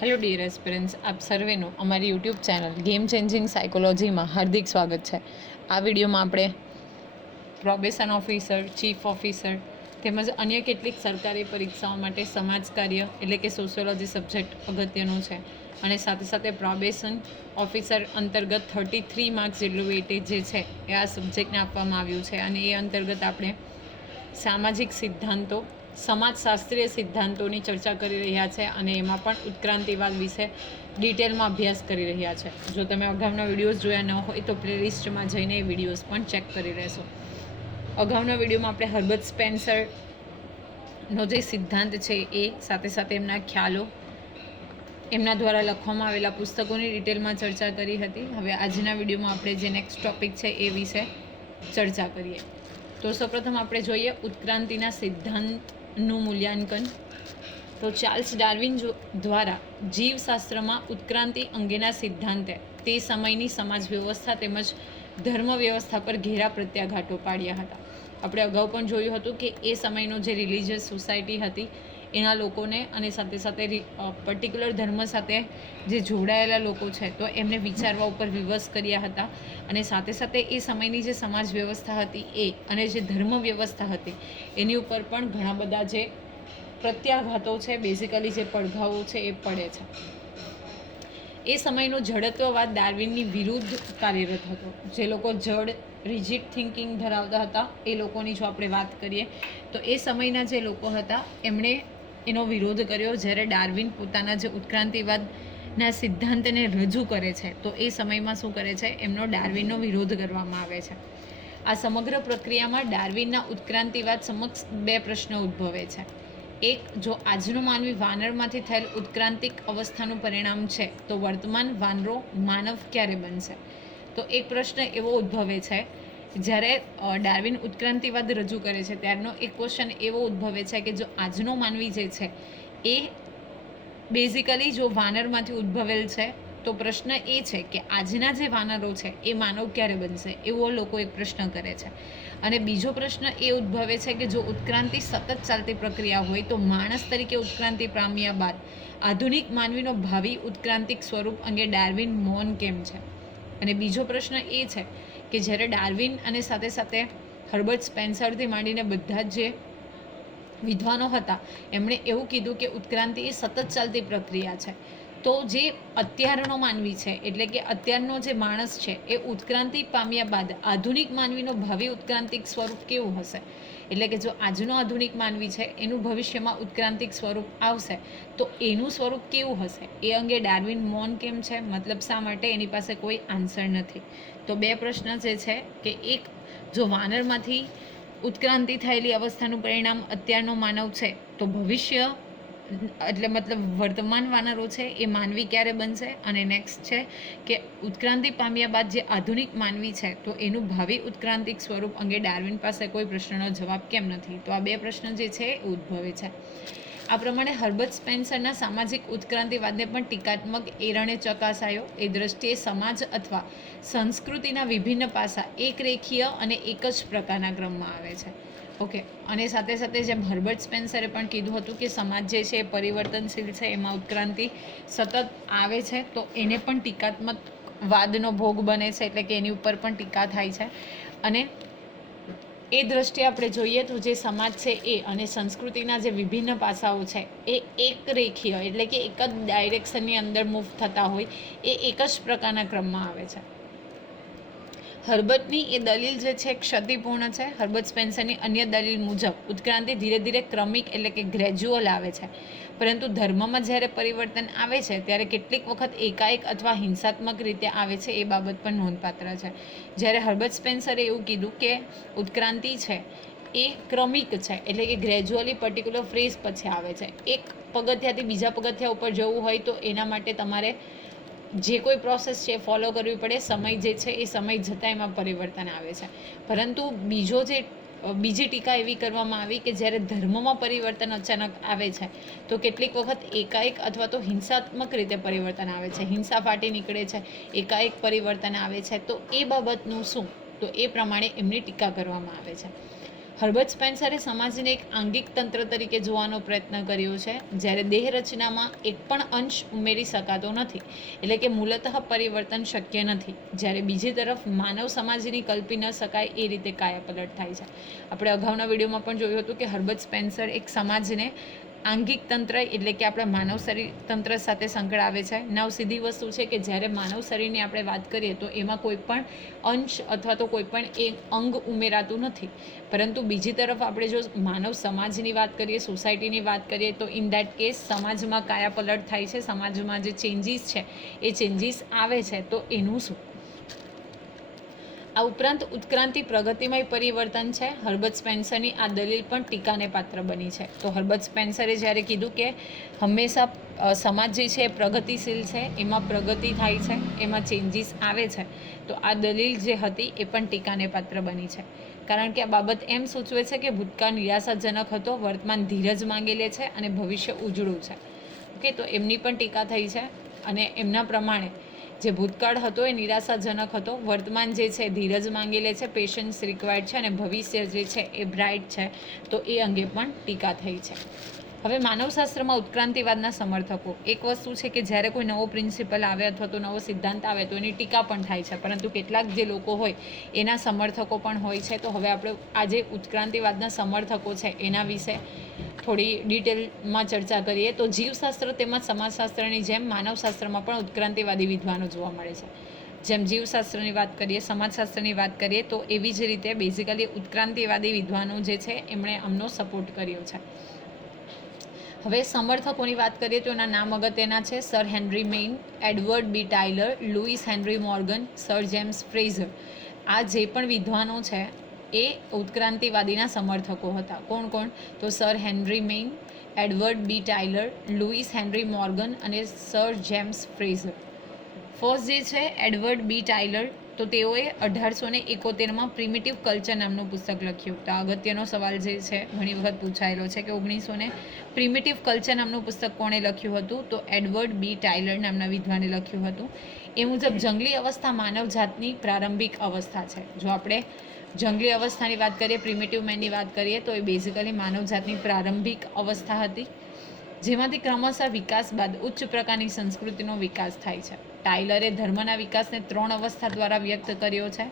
Hello dear aspirants આપ સર્વેનું અમારી યુટ્યુબ ચેનલ ગેમ ચેન્જિંગ સાયકોલોજીમાં હાર્દિક સ્વાગત છે. આ વિડીયોમાં આપણે પ્રોબેશન ઓફિસર ચીફ ઓફિસર તેમજ અન્ય કેટલીક સરકારી પરીક્ષાઓ માટે સમાજ કાર્ય એટલે કે સોશિયોલોજી સબ્જેક્ટ અગત્યનું છે. અને સાથે સાથે પ્રોબેશન ઓફિસર અંતર્ગત થર્ટી થ્રી માર્ક્સ જેટલું વેટેજ જે છે એ આ સબ્જેક્ટને આપવામાં આવ્યું છે. અને એ અંતર્ગત આપણે સામાજિક સિદ્ધાંતો સમાજશાસ્ત્રીય સિદ્ધાંતોની ચર્ચા કરી રહ્યા છે અને એમાં પણ ઉત્ક્રાંતિવાદ વિશે ડિટેલમાં અભ્યાસ કરી રહ્યા છે. જો તમે અગાઉના વિડીયોઝ જોયા ન હોય તો પ્લેલિસ્ટમાં જઈને એ વિડીયોઝ પણ ચેક કરી રહેશો અગાઉના વિડીયોમાં આપણે હર્બત સ્પેન્સરનો જે સિદ્ધાંત છે એ સાથે સાથે એમના ખ્યાલો, એમના દ્વારા લખવામાં આવેલા પુસ્તકોની ડિટેલમાં ચર્ચા કરી હતી. હવે આજના વિડીયોમાં આપણે જે નેક્સ્ટ ટોપિક છે એ વિશે ચર્ચા કરીએ. તો સૌપ્રથમ આપણે જોઈએ ઉત્ક્રાંતિના સિદ્ધાંતનું મૂલ્યાંકન. તો ચાર્લ્સ ડાર્વિન જો દ્વારા જીવશાસ્ત્રમાં ઉત્ક્રાંતિ અંગેના સિદ્ધાંતે તે સમયની સમાજ વ્યવસ્થા તેમજ ધર્મ વ્યવસ્થા પર ઘેરા પ્રત્યાઘાતો પાડ્યા હતા. આપણે અગાઉ પણ જોયું હતું કે એ સમયનો જે રિલિજિયસ સોસાયટી હતી એના લોકોને અને સાથે સાથે પર્ટિક્યુલર ધર્મ સાથે જે જોડાયેલા લોકો છે, તો એમને વિચારવા ઉપર વિવશ કર્યા હતા. અને સાથે સાથે એ સમયની જે સમાજ વ્યવસ્થા હતી એ અને જે ધર્મ વ્યવસ્થા હતી, એની ઉપર પણ ઘણા બધા જે પ્રત્યાઘાતો છે બેઝિકલી જે પડઘાઓ છે એ પડે છે. એ સમયનો જડત્વવાદ ડાર્વિનની વિરુદ્ધ કાર્યરત હતો. જે લોકો જડ રિજિડ થિંકિંગ ધરાવતા હતા, એ લોકોની જો આપણે વાત કરીએ, તો એ સમયના જે લોકો હતા, એમણે એનો વિરોધ કર્યો જ્યારે ડાર્વિન પોતાના જે ઉત્ક્રાંતિવાદના સિદ્ધાંતને રજૂ કરે છે, તો એ સમયમાં શું કરે છે? એમનો ડાર્વિનનો વિરોધ કરવામાં આવે છે. આ સમગ્ર પ્રક્રિયામાં ડાર્વિનના ઉત્ક્રાંતિવાદ સમક્ષ બે પ્રશ્નો ઉદ્ભવે છે. એક, જો આજનો માનવી વાનરમાંથી થયેલ ઉત્ક્રાંતિક અવસ્થાનું પરિણામ છે, તો વર્તમાન વાનરો માનવ ક્યારે બનશે? તો એક પ્રશ્ન એવો ઉદ્ભવે છે જ્યારે ડાર્વિન ઉત્ક્રાંતિવાદ રજૂ કરે છે, ત્યારનો એક ક્વેશ્ચન એવો ઉદ્ભવે છે કે જો આજનો માનવી જે છે, એ બેઝિકલી જો વાનરમાંથી ઉદ્ભવેલ છે, તો પ્રશ્ન એ છે કે આજના જે વાનરો છે, એ માનવ ક્યારે બનશે? એવો લોકો એક પ્રશ્ન કરે છે. અને બીજો પ્રશ્ન એ ઉદ્ભવે છે કે જો ઉત્ક્રાંતિ સતત ચાલતી પ્રક્રિયા હોય, તો માણસ તરીકે ઉત્ક્રાંતિ પામ્યા બાદ આધુનિક માનવીનો ભાવિ ઉત્ક્રાંતિક સ્વરૂપ અંગે ડાર્વિન મૌન કેમ છે? અને બીજો પ્રશ્ન એ છે કે જ્યારે ડાર્વિન અને સાથે સાથે હર્બર્ટ સ્પેન્સરથી માંડીને બધા જ જે વિદ્વાનો હતા, એમણે એવું કીધું કે ઉત્ક્રાંતિ એ સતત ચાલતી પ્રક્રિયા છે. તો જે અત્યારનો માનવી છે, એટલે કે અત્યારનો જે માણસ છે, એ ઉત્ક્રાંતિ પામ્યા બાદ આધુનિક માનવીનો ભાવિ ઉત્ક્રાંતિક સ્વરૂપ કેવું હશે? એટલે કે જો આજનો આધુનિક માનવી છે, એનું ભવિષ્યમાં ઉત્ક્રાંતિક સ્વરૂપ આવશે, તો એનું સ્વરૂપ કેવું હશે? એ અંગે ડાર્વિન મૌન કેમ છે? મતલબ શા માટે એની પાસે કોઈ આન્સર નથી? તો બે પ્રશ્ન જે છે કે એક, જો વાનરમાંથી ઉત્ક્રાંતિ થયેલી અવસ્થાનું પરિણામ અત્યારનો માનવ છે, તો ભવિષ્ય એટલે મતલબ વર્તમાન વાનરો છે એ માનવી ક્યારે બનશે? અને નેક્સ્ટ છે કે ઉત્ક્રાંતિ પામ્યા બાદ જે આધુનિક માનવી છે, તો એનું ભાવિ ઉત્ક્રાંતિક સ્વરૂપ અંગે ડાર્વિન પાસે કોઈ પ્રશ્નનો જવાબ કેમ નથી? તો આ બે પ્રશ્ન જે છે એ ઉદ્ભવે છે. આ પ્રમાણે હર્બર્ટ સ્પેન્સરના સામાજિક ઉત્ક્રાંતિવાદને પણ ટીકાત્મક એરણે ચકાસાયો. એ દ્રષ્ટિએ સમાજ અથવા સંસ્કૃતિના વિભિન્ન પાસા એક રેખીય અને એક જ પ્રકારના ક્રમમાં આવે છે. ઓકે, અને સાથે સાથે જેમ હર્બર્ટ સ્પેન્સરે પણ કીધું હતું કે સમાજ જે છે એ પરિવર્તનશીલ છે, એમાં ઉત્ક્રાંતિ સતત આવે છે, તો એને પણ ટીકાત્મક વાદનો ભોગ બને છે, એટલે કે એની ઉપર પણ ટીકા થાય છે. અને એ દ્રષ્ટિએ આપણે જોઈએ તો જે સમાજ છે એ અને સંસ્કૃતિના જે વિભિન્ન પાસાઓ છે, એ એક રેખીય, એટલે કે એક જ ડાયરેક્શનની અંદર મૂવ થતા હોય, એ એક જ પ્રકારના ક્રમમાં આવે છે. હર્બર્ટની એ દલીલ જે છે, ક્ષતિપૂર્ણ છે. હર્બર્ટ સ્પેન્સરની અન્ય દલીલ મુજબ, ઉત્ક્રાંતિ ધીરે ધીરે ક્રમિક એટલે કે ગ્રેજ્યુઅલ આવે છે. પરંતુ ધર્મમાં જ્યારે પરિવર્તન આવે છે, ત્યારે કેટલીક વખત એકાએક અથવા હિંસાત્મક રીતે આવે છે એ બાબત પણ નોંધપાત્ર છે. જ્યારે હર્બર્ટ સ્પેન્સરે એવું કીધું કે ઉત્ક્રાંતિ છે, એ ક્રમિક છે એટલે કે ગ્રેજ્યુઅલી પર્ટિક્યુલર ફ્રેઝ પછી આવે છે. એક પગથિયાથી બીજા પગથિયા ઉપર જવું હોય તો એના માટે તમારે જે કોઈ પ્રોસેસ છે ફોલો કરવી પડે, સમય જે છે, એ સમય જતાં એમાં પરિવર્તન આવે છે. પરંતુ બીજો જે, બીજી ટીકા એવી કરવામાં આવી કે જ્યારે ધર્મમાં પરિવર્તન અચાનક આવે છે, તો કેટલીક વખત એકાએક અથવા તો હિંસાત્મક રીતે પરિવર્તન આવે છે. હિંસા ફાટી નીકળે છે, એકાએક પરિવર્તન આવે છે. તો એ બાબતનું શું? તો એ પ્રમાણે એમની ટીકા કરવામાં આવે છે. હર્બર્ટ સ્પેન્સરે સમાજને એક આંગિક તંત્ર તરીકે જોવાનો પ્રયત્ન કર્યો છે, જ્યારે દેહ રચનામાં એક પણ અંશ ઉમેરી શકાતો નથી, એટલે કે મૂલતઃ પરિવર્તન શક્ય નથી, જ્યારે બીજી તરફ માનવ સમાજની કલ્પી ન શકાય એ રીતે કાયાપલટ થાય છે. આપણે અગાઉના વિડીયોમાં પણ જોયું હતું કે હર્બર્ટ સ્પેન્સર એક સમાજને આંગિક તંત્ર એટલે કે આપણા માનવ શરીર તંત્ર સાથે સંકળાવે છે. નવ સીધી વસ્તુ છે કે જ્યારે માનવ શરીરની આપણે વાત કરીએ તો એમાં કોઈ પણ અંશ અથવા તો કોઈ પણ એક અંગ ઉમેરાતું નથી. પરંતુ બીજી તરફ આપણે જો માનવ સમાજની વાત કરીએ, સોસાયટીની વાત કરીએ, તો ઇન દેટ કેસ સમાજમાં કાયાપલટ થાય છે. સમાજમાં જે ચેન્જીસ છે, એ ચેન્જીસ આવે છે. તો એનું શું? આ ઉપરાંત ઉત્ક્રાંતિ પ્રગતિમય પરિવર્તન છે. હર્બર્ટ સ્પેન્સરની આ દલીલ પણ ટીકાને પાત્ર બની છે. તો હર્બર્ટ સ્પેન્સરે જ્યારે કીધું કે હંમેશા સમાજ જે છે એ પ્રગતિશીલ છે, એમાં પ્રગતિ થાય છે, એમાં ચેન્જીસ આવે છે, તો આ દલીલ જે હતી એ પણ ટીકાને પાત્ર બની છે. કારણ કે આ બાબત એમ સૂચવે છે કે ભૂતકાળ નિરાશાજનક હતો, વર્તમાન ધીરજ માંગી લે છે અને ભવિષ્ય ઉજળું છે. ઓકે, તો એમની પણ ટીકા થઈ છે અને એમના પ્રમાણે જે ભૂતકાળ હતો એ નિરાશાજનક હતો. વર્તમાન જે છે ધીરજ માંગી લે છે પેશન્સ રિક્વાયર્ડ છે અને ભવિષ્ય જે છે એ બ્રાઇટ છે. તો એ અંગે પણ ટીકા થઈ છે. હવે માનવશાસ્ત્રમાં ઉત્ક્રાંતિવાદના સમર્થકો. એક વસ્તુ છે કે જ્યારે કોઈ નવો પ્રિન્સિપલ આવે અથવા તો નવો સિદ્ધાંત આવે તો એની ટીકા પણ થાય છે. પરંતુ કેટલાક જે લોકો હોય, એના સમર્થકો પણ હોય છે. તો હવે આપણે આજે ઉત્ક્રાંતિવાદના સમર્થકો છે, એના વિશે થોડી ડિટેલમાં ચર્ચા કરીએ. તો જીવશાસ્ત્ર તેમજ સમાજશાસ્ત્રની જેમ માનવશાસ્ત્રમાં પણ ઉત્ક્રાંતિવાદી વિદ્વાનો જોવા મળે છે. જેમ જીવશાસ્ત્રની વાત કરીએ, સમાજશાસ્ત્રની વાત કરીએ, તો એવી જ રીતે બેઝિકલી ઉત્ક્રાંતિવાદી વિદ્વાનો જે છે, એમણે અમનો સપોર્ટ કર્યો છે. હવે સમર્થકોની વાત કરીએ તો એના નામ અગત્યના છે, sir Henry Maine, Edward B Tylor Louis Henry Morgan, sir James Frazer. આ જે પણ વિદ્વાનો છે, એ ઉત્ક્રાંતિવાદીના સમર્થકો હતા. કોણ કોણ? તો sir Henry Maine, Edward B Tylor Louis Henry Morgan અને સર જેમ્સ ફ્રેઝર. ફર્સ્ટ જે છે, એડવર્ડ બી ટાઇલર તો તેઓએ અઢારસો ને એકોતેરમાં પ્રિમિટિવ કલ્ચર નામનું પુસ્તક લખ્યું. તો અગત્યનો સવાલ જે છે, ઘણી વખત પૂછાયેલો છે કે ઓગણીસો ને પ્રિમિટિવ કલ્ચર નામનું પુસ્તક કોણે લખ્યું હતું? તો એડવર્ડ બી ટાઇલર નામના વિદ્વાને લખ્યું હતું. એ મુજબ જંગલી અવસ્થા માનવ જાતની પ્રારંભિક અવસ્થા છે. જો આપણે જંગલી અવસ્થાની વાત કરીએ પ્રિમિટિવ મેનની વાત કરીએ, તો એ બેઝિકલી માનવ જાતની પ્રારંભિક અવસ્થા હતી. જેમાંથી ક્રમશઃ વિકાસ બાદ ઉચ્ચ પ્રકારની સંસ્કૃતિનો વિકાસ થાય છે. ટાઇલરે ધર્મના વિકાસને ત્રણ અવસ્થા દ્વારા વ્યક્ત કર્યો છે.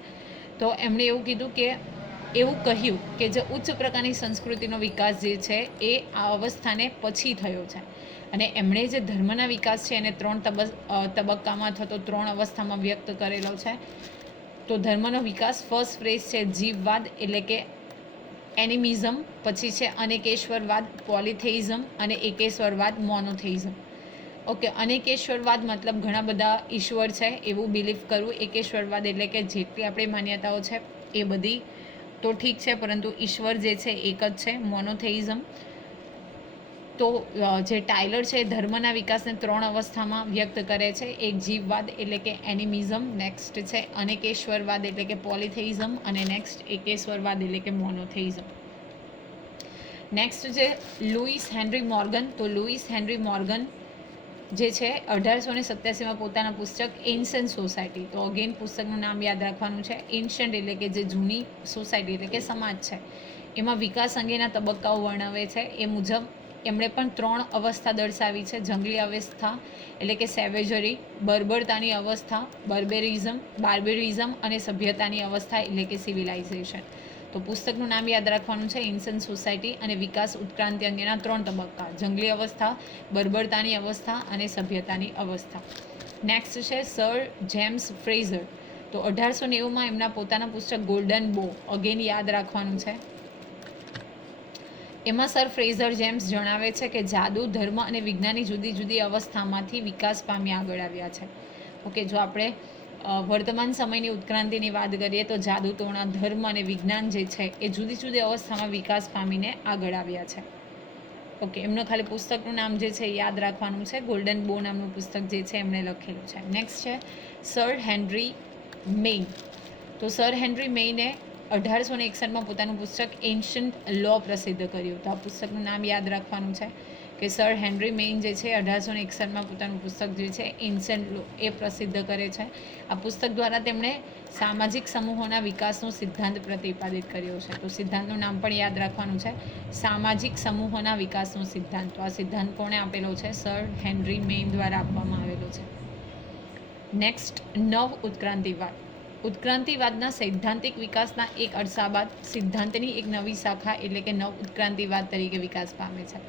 તો એમણે એવું કીધું કે, એવું કહ્યું કે જે ઉચ્ચ પ્રકારની સંસ્કૃતિનો વિકાસ જે છે એ આ અવસ્થાને પછી થયો છે. અને એમણે જે ધર્મના વિકાસ છે એને ત્રણ તબક્કામાં અથવા તો ત્રણ અવસ્થામાં વ્યક્ત કરેલો છે. તો ધર્મનો વિકાસ ફર્સ્ટ ફ્રેઝ છે જીવવાદ એટલે કે એનિમિઝમ, પછી છે અનેકેશ્વરવાદ, પોલિથેઇઝમ અને એકેશ્વરવાદ, મોનોથેઇઝમ. ઓકે, અનેકેશ્વરવાદ મતલબ ઘણા બધા ઈશ્વર છે એવું બિલીવ કરવું. એકેશ્વરવાદ એટલે કે જેટલી આપણી માન્યતાઓ છે એ બધી તો ઠીક છે, પરંતુ ઈશ્વર જે છે એક જ છે, મોનોથેઇઝમ. તો જે ટાઇલર છે ધર્મના વિકાસને ત્રણ અવસ્થામાં વ્યક્ત કરે છે. એક જીવવાદ એટલે કે એનિમિઝમ, નેક્સ્ટ છે અનેકેશ્વરવાદ એટલે કે પોલિથેઇઝમ અને નેક્સ્ટ એકેશ્વરવાદ એટલે કે મોનોથેઇઝમ. નેક્સ્ટ છે લુઈસ હેનરી મોર્ગન. તો લુઈસ હેનરી મોર્ગન જે છે અઢારસો ને સત્યાસીમાં પોતાના પુસ્તક એન્શન્ટ સોસાયટી તો અગેન પુસ્તકનું નામ યાદ રાખવાનું છે. એન્શન્ટ એટલે કે જે જૂની સોસાયટી એટલે કે સમાજ છે. એમાં વિકાસ અંગેના તબક્કાઓ વર્ણવે છે. એ મુજબ એમણે પણ ત્રણ અવસ્થા દર્શાવી છે. જંગલી અવસ્થા, એટલે કે સેવેજરી, બર્બરતાની અવસ્થા, બર્બેરિઝમ, બાર્બેરિઝમ અને સભ્યતાની અવસ્થા, એટલે કે સિવિલાઇઝેશન. તો પુસ્તકનું નામ યાદ રાખવાનું છે ઇન્સન સોસાયટી અને વિકાસ ઉત્ક્રાંતિ અંગેના ત્રણ તબક્કા, જંગલી અવસ્થા, બર્બરતાની અવસ્થા અને સભ્યતાની અવસ્થા. નેક્સ્ટ છે સર જેમ્સ ફ્રેઝર તો અઢારસો નેવુંમાં એમના પોતાના પુસ્તક ગોલ્ડન બો અગેન યાદ રાખવાનું છે. એમાં સર ફ્રેઝર જેમ્સ જણાવે છે કે જાદુ, ધર્મ અને વિજ્ઞાનની જુદી જુદી અવસ્થામાંથી વિકાસ પામી આગળ આવ્યા છે. ઓકે, જો આપણે વર્તમાન સમયની ઉત્ક્રાંતિની વાત કરીએ તો જાદુ તોણા ધર્મ અને વિજ્ઞાન જે છે એ જુદી જુદી અવસ્થામાં વિકાસ પામીને આગળ આવ્યા છે. ઓકે, એમનું ખાલી પુસ્તકનું નામ જે છે યાદ રાખવાનું છે. ગોલ્ડન બો નામનું પુસ્તક જે છે એમણે લખેલું છે. નેક્સ્ટ છે, સર હેનરી મેઇન. તો સર હેનરી મેઈને અઢારસો ને એકસઠમાં પોતાનું પુસ્તક એન્શન્ટ લો પ્રસિદ્ધ કર્યું તો આ પુસ્તકનું નામ યાદ રાખવાનું છે કે સર હેનરી મેઇન જે છે, અઢારસો ને એકસઠમાં પોતાનું પુસ્તક જે છે ઇન્સેન્ટ લો એ પ્રસિદ્ધ કરે છે. આ પુસ્તક દ્વારા તેમણે સામાજિક સમૂહોના વિકાસનો સિદ્ધાંત પ્રતિપાદિત કર્યો છે. તો સિદ્ધાંતનું નામ પણ યાદ રાખવાનું છે. સામાજિક સમૂહોના વિકાસનો સિદ્ધાંત. તો આ સિદ્ધાંત કોણે આપેલો છે? સર હેનરી મેઇન દ્વારા આપવામાં આવેલો છે. નેક્સ્ટ નવ ઉત્ક્રાંતિવાદ ઉત્ક્રાંતિવાદના સૈદ્ધાંતિક વિકાસના એક અરસા બાદ સિદ્ધાંતની એક નવી શાખા એટલે કે નવ ઉત્ક્રાંતિવાદ તરીકે વિકાસ પામે છે.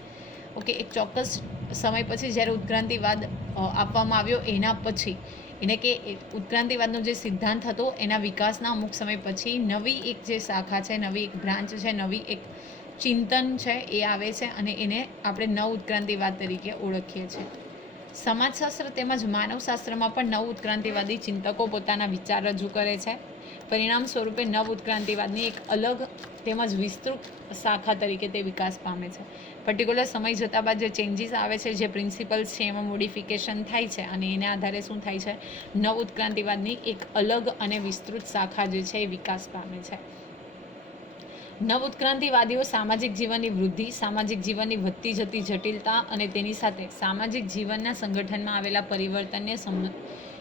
ઓકે, એક ચોક્કસ સમય પછી જ્યારે ઉત્ક્રાંતિવાદ આપવામાં આવ્યો, એના પછી એને કે ઉત્ક્રાંતિવાદનો જે સિદ્ધાંત હતો, એના વિકાસના અમુક સમય પછી નવી એક જે શાખા છે, નવી એક બ્રાન્ચ છે, નવી એક ચિંતન છે, એ આવે છે અને એને આપણે નવ ઉત્ક્રાંતિવાદ તરીકે ઓળખીએ છીએ. સમાજશાસ્ત્ર તેમજ માનવશાસ્ત્રમાં પણ નવ ઉત્ક્રાંતિવાદી ચિંતકો પોતાના વિચાર રજૂ કરે છે. પરિણામ સ્વરૂપે નવ ઉત્ક્રાંતિવાદની એક અલગ તેમજ વિસ્તૃત શાખા તરીકે તે વિકાસ પામે છે. પર્ટિક્યુલર સમય જતાં બાદ જે ચેન્જીસ આવે છે, જે પ્રિન્સિપલ્સ છે, એમાં મોડિફિકેશન થાય છે અને એના આધારે શું થાય છે? નવ ઉત્ક્રાંતિવાદની એક અલગ અને વિસ્તૃત શાખા જે છે એ વિકાસ પામે છે. નવ ઉત્ક્રાંતિવાદીઓ સામાજિક જીવનની વૃદ્ધિ, સામાજિક જીવનની વધતી જતી જટિલતા અને તેની સાથે સામાજિક જીવનના સંગઠનમાં આવેલા પરિવર્તનને સમ,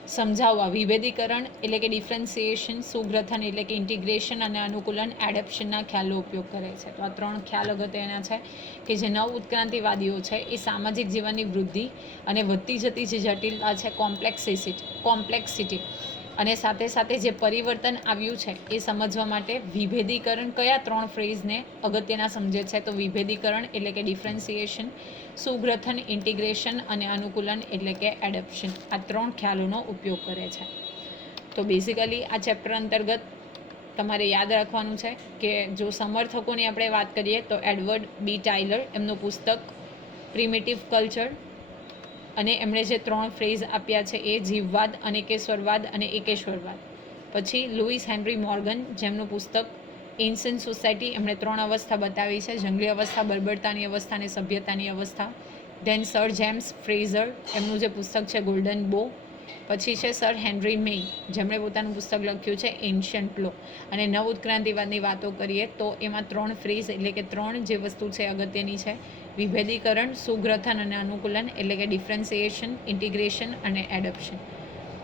સમજાવવા, વિભેદીકરણ એટલે કે ડિફરન્સિએશન, સુગ્રથન એટલે કે ઇન્ટિગ્રેશન અને અનુકૂલન, એડેપ્શનના ખ્યાલનો ઉપયોગ કરે છે. તો આ ત્રણ ખ્યાલ અગત્યના છે કે જે નવ ઉત્ક્રાંતિવાદીઓ છે એ સામાજિક જીવનની વૃદ્ધિ અને વધતી જતી જે જટિલતા છે કોમ્પ્લેક્સિસિટી કોમ્પ્લેક્સિટી અને સાથે સાથે જે પરિવર્તન આવ્યું છે, એ સમજવા માટે વિભેદીકરણ કયા ત્રણ ફ્રેઝને અગત્યના સમજે છે? તો વિભેદીકરણ એટલે કે ડિફરન્સિએશન, સુગ્રથન, ઇન્ટિગ્રેશન અને અનુકૂલન એટલે કે એડપ્શન. આ ત્રણ ખ્યાલોનો ઉપયોગ કરે છે. તો બેઝિકલી આ ચેપ્ટર અંતર્ગત તમારે યાદ રાખવાનું છે કે જો સમર્થકોની આપણે વાત કરીએ તો એડવર્ડ બી ટાઇલર, એમનું પુસ્તક, પ્રિમેટિવ કલ્ચર અને એમણે જે ત્રણ ફ્રેઝ આપ્યા છે એ જીવવાદ, અનેકેશ્વરવાદ અને એકેશ્વરવાદ. પછી લુઈસ હેનરી મોર્ગન જેમનું પુસ્તક એન્સન સોસાયટી એમણે ત્રણ અવસ્થા બતાવી છે. જંગલી અવસ્થા, બર્બરતાની અવસ્થા અને સભ્યતાની અવસ્થા. ધેન સર જેમ્સ ફ્રેઝર એમનું જે પુસ્તક છે ગોલ્ડન બો પછી છે સર હેનરી મેઈ જેમણે પોતાનું પુસ્તક લખ્યું છે એન્શિયન્ટ લો અને નવ ઉત્ક્રાંતિવાદની વાતો કરીએ તો એમાં ત્રણ ફ્રેઝ એટલે કે ત્રણ જે વસ્તુ છે અગત્યની છે. વિભેદીકરણ, સુગ્રથન અને અનુકૂલન એટલે કે ડિફરન્સિએશન ઇન્ટિગ્રેશન અને એડપ્શન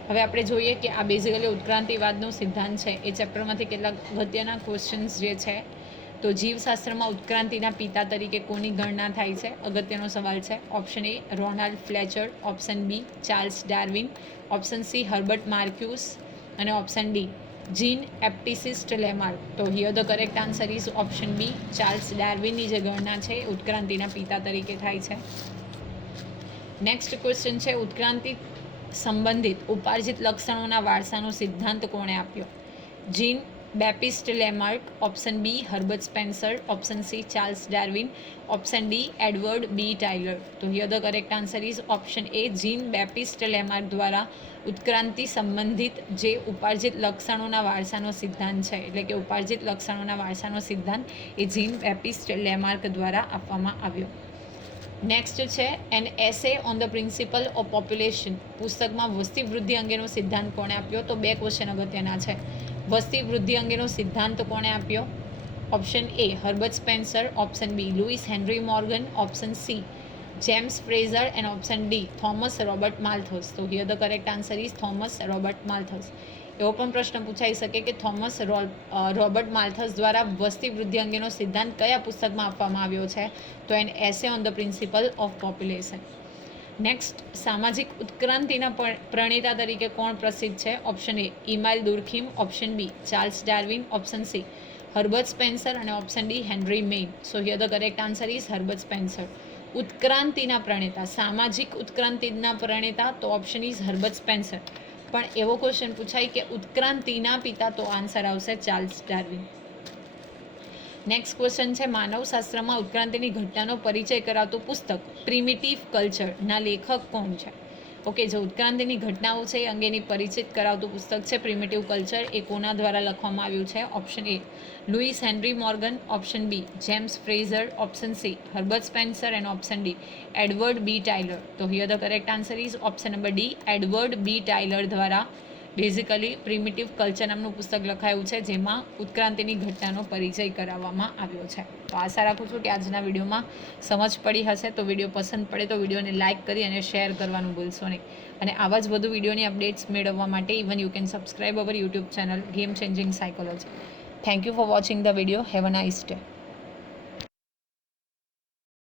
હવે આપણે જોઈએ કે આ બેઝિકલી ઉત્ક્રાંતિવાદનો સિદ્ધાંત છે. એ ચેપ્ટરમાંથી કેટલાક અગત્યના ક્વેશ્ચન્સ જે છે, તો જીવશાસ્ત્રમાં ઉત્ક્રાંતિના પિતા તરીકે કોની ગણના થાય છે? અગત્યનો સવાલ છે. Option A Ronald Fletcher. Option B Charles Darwin. Option C Herbert Marcuse. અને option D Jean Baptiste Lamarck. તો here the correct answer is option B Charles ડાર્વિનની જે ગણના છે ઉત્ક્રાંતિના પિતા તરીકે થાય છે. નેક્સ્ટ ક્વેશ્ચન છે, ઉત્ક્રાંતિ સંબંધિત ઉપાર્જિત લક્ષણોના વારસાનો સિદ્ધાંત કોણે આપ્યો? Jean Baptiste Lamarck option B Herbert Spencer option C Charles Darwin option D Edward B Tylor તો here the correct answer is option A Jean Baptiste Lamarck દ્વારા ઉત્ક્રાંતિ સંબંધિત જે ઉપાર્જિત લક્ષણોના વારસાનો સિદ્ધાંત છે, એટલે કે ઉપાર્જિત લક્ષણોના વારસાનો સિદ્ધાંત એ જીન બેપિસ્ટ લેમાર્ક દ્વારા આપવામાં આવ્યો. નેક્સ્ટ છે an essay on the principle of population પુસ્તકમાં વસ્તી વૃદ્ધિ અંગેનો સિદ્ધાંત કોણે આપ્યો? તો બે ક્વેશ્ચન અગત્યના છે. વસ્તી વૃદ્ધિ અંગેનો સિદ્ધાંત કોણે આપ્યો? Option A Herbert Spencer. Option B Louis Henry Morgan. Option C James Frazer. And option D Thomas Robert Malthus. તો here the correct answer is Thomas Robert Malthus. એવો પણ પ્રશ્ન પૂછાઈ શકે કે થોમસ રોબર્ટ માલ્થસ દ્વારા વસ્તી વૃદ્ધિ અંગેનો સિદ્ધાંત કયા પુસ્તકમાં આપવામાં આવ્યો છે? તો an essay on the principle of population. Next સામાજિક ઉત્ક્રાંતિના પ્રણેતા તરીકે કોણ પ્રસિદ્ધ છે? Option A Emile Durkheim option B Charles Darwin option C Herbert Spencer અને option D Henry Maine so here the correct answer is Herbert Spencer ઉત્ક્રાંતિના પ્રણેતા, સામાજિક ઉત્ક્રાંતિના પ્રણેતા, તો ઓપ્શન ઇઝ હર્બર્ટ સ્પેન્સર પણ એવો ક્વેશ્ચન પૂછાય કે ઉત્ક્રાંતિના પિતા તો આન્સર આવશે ચાર્લ્સ ડાર્વિન નેક્સ્ટ ક્વેશ્ચન છે, માનવશાસ્ત્રમાં ઉત્ક્રાંતિની ઘટનાનો પરિચય કરાવતું પુસ્તક પ્રિમિટિવ કલ્ચરના લેખક કોણ છે? ઓકે જે ઉત્ક્રાંતિની ઘટનાઓ છે એ અંગેની પરિચિત કરાવતું પુસ્તક છે પ્રિમિટિવ કલ્ચર એ કોના દ્વારા લખવામાં આવ્યું છે? Option A Louis Henry Morgan option B James Frazer option C Herbert Spencer and option D Edward B Tylor તો here the correct answer is option number D Edward B Tylor દ્વારા basically primitive culture નામનું પુસ્તક લખાયું છે, જેમાં ઉત્ક્રાંતિની ઘટનાનો પરિચય કરાવવામાં આવ્યો છે. તો આશા રાખું છું કે આજના વિડીયોમાં સમજ પડી હશે. તો વીડિયો પસંદ પડે તો વિડીયોને લાઇક કરી અને શેર કરવાનું ભૂલશો નહીં. અને આવા જ વધુ વિડીયોની અપડેટ્સ મેળવવા માટે even you can subscribe our YouTube channel game changing psychology thank you for watching the video have a nice day